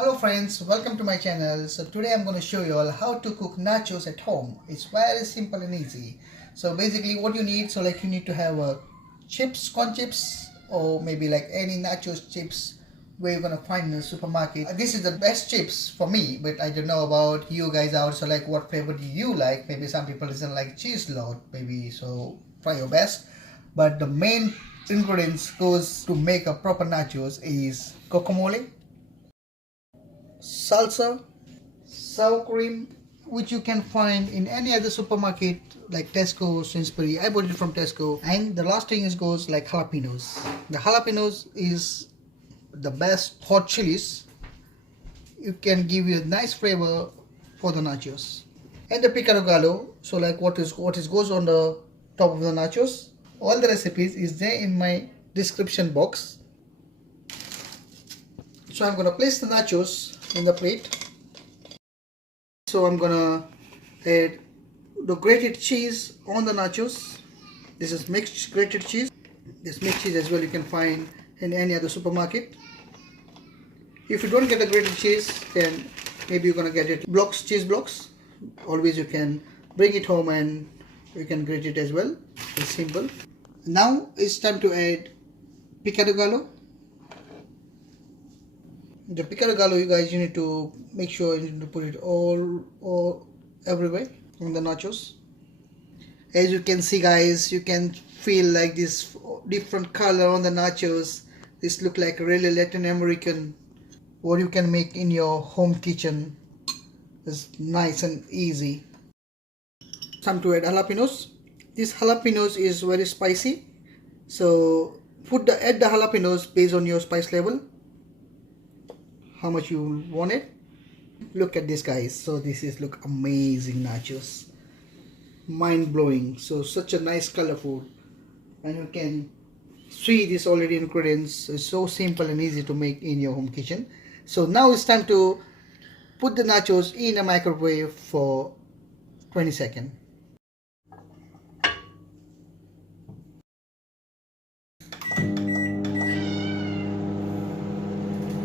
Hello friends, welcome to my channel. So today I'm going to show you all how to cook nachos at home. It's very simple and easy. So basically what you need, you need to have chips, corn chips, or maybe like any nachos chips where you're going to find in the supermarket. This is the best chips for me, but I don't know about you guys out. So like what flavor do you like? Maybe some people doesn't like cheese lot, maybe, so try your best. But the main ingredients goes to make a proper nachos is guacamole, salsa, sour cream, which you can find in any other supermarket like Tesco, Sainsbury. I bought it from Tesco. And the last thing is goes like jalapenos. The jalapenos is the best hot chilies. It can give you a nice flavor for the nachos. And the pico de gallo, so like what goes on the top of the nachos. All the recipes is there in my description box. So I'm gonna place the nachos in the plate. So I'm gonna add the grated cheese on the nachos. This is mixed grated cheese. This mixed cheese as well you can find in any other supermarket. If you don't get the grated cheese, then maybe you're gonna get it cheese blocks. Always you can bring it home and you can grate it as well. It's simple. Now it's time to add pico de gallo. The pico de gallo, you guys, you need to make sure you need to put it all everywhere on the nachos. As you can see, guys, you can feel like this different color on the nachos. This look like really Latin American. What you can make in your home kitchen is nice and easy. Time to add jalapenos. This jalapenos is very spicy, so add the jalapenos based on your spice level, how much you want it. Look at this, guys. So this is look amazing nachos, mind-blowing. So such a nice colorful, and you can see this already ingredients. It's so simple and easy to make in your home kitchen. So now it's time to put the nachos in a microwave for 20 seconds.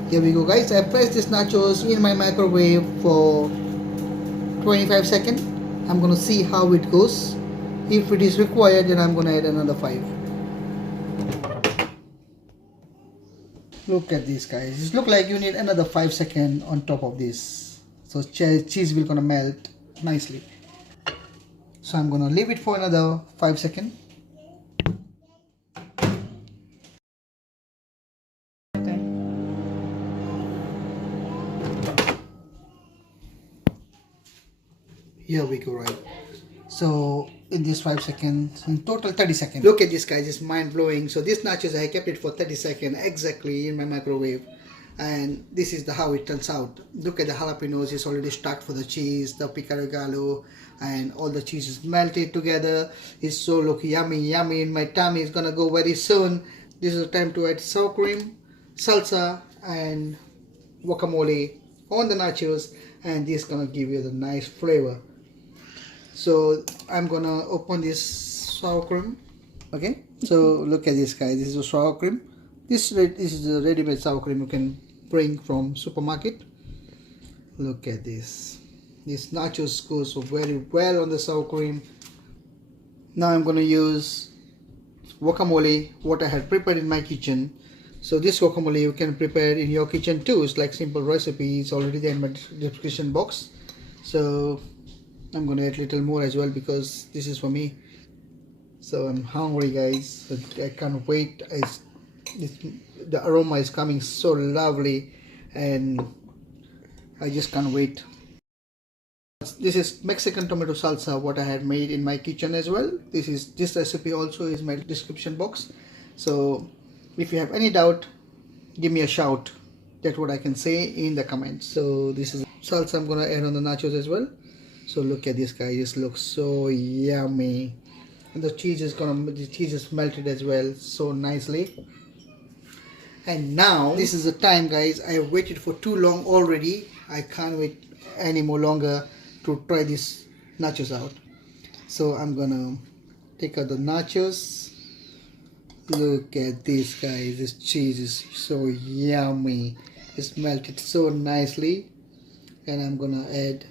Here we go, guys. I placed this nachos in my microwave for 25 seconds. I'm gonna see how it goes. If it is required, then I'm gonna add another 5. Look at this, guys. It looks like you need another 5 seconds on top of this, so cheese will gonna melt nicely. So I'm gonna leave it for another 5 seconds. Here we go, right? So in this 5 seconds, in total 30 seconds. Look at this, guys, it's mind-blowing. So this nachos, I kept it for 30 seconds exactly in my microwave, and this is how it turns out. Look at the jalapenos, it's already stuck for the cheese, the pico de gallo, and all the cheese is melted together. It's so look yummy in my tummy. It's gonna go very soon. This is the time to add sour cream, salsa, and guacamole on the nachos, and this is gonna give you the nice flavor. So I'm gonna open this sour cream. Okay, so look at this, guys. This is a sour cream. This is the ready-made sour cream you can bring from supermarket. Look at this. This nachos goes very well on the sour cream. Now I'm gonna use guacamole, what I had prepared in my kitchen. So this guacamole you can prepare in your kitchen too. It's like simple recipe. It's already there in my description box. So I'm gonna add a little more as well because this is for me. So I'm hungry, guys. So I can't wait. The aroma is coming so lovely, and I just can't wait. This is Mexican tomato salsa, what I had made in my kitchen as well. This recipe also is my description box. So if you have any doubt, give me a shout. That's what I can say in the comments. So this is salsa I'm gonna add on the nachos as well. So look at this, guys. This looks so yummy, and the cheese is melted as well so nicely. And now this is the time, guys. I have waited for too long already. I can't wait any more longer to try this nachos out. So I'm gonna take out the nachos. Look at this, guys. This cheese is so yummy. It's melted so nicely. And I'm gonna add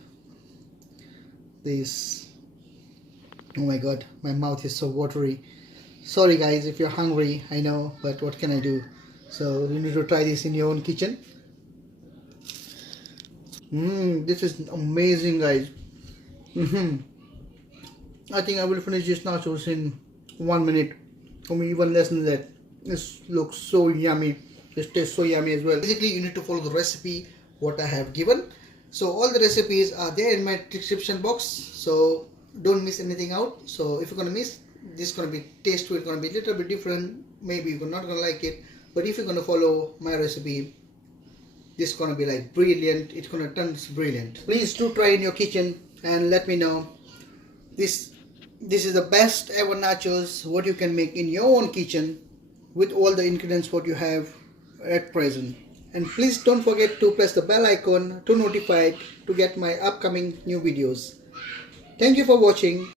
this. Oh my god, my mouth is so watery. Sorry guys if you're hungry, I know, but what can I do? So you need to try this in your own kitchen. This is amazing, guys. I think I will finish this nachos in 1 minute, or maybe even less than that. This looks so yummy. This tastes so yummy as well. Basically, you need to follow the recipe what I have given. So all the recipes are there in my description box. So don't miss anything out. So if you're gonna miss, this is gonna be taste to it gonna be a little bit different. Maybe you're not gonna like it, but if you're gonna follow my recipe, this is gonna be like brilliant. It's gonna turn brilliant. Please do try in your kitchen and let me know. This is the best ever nachos what you can make in your own kitchen with all the ingredients what you have at present. And please don't forget to press the bell icon to notify to get my upcoming new videos. Thank you for watching.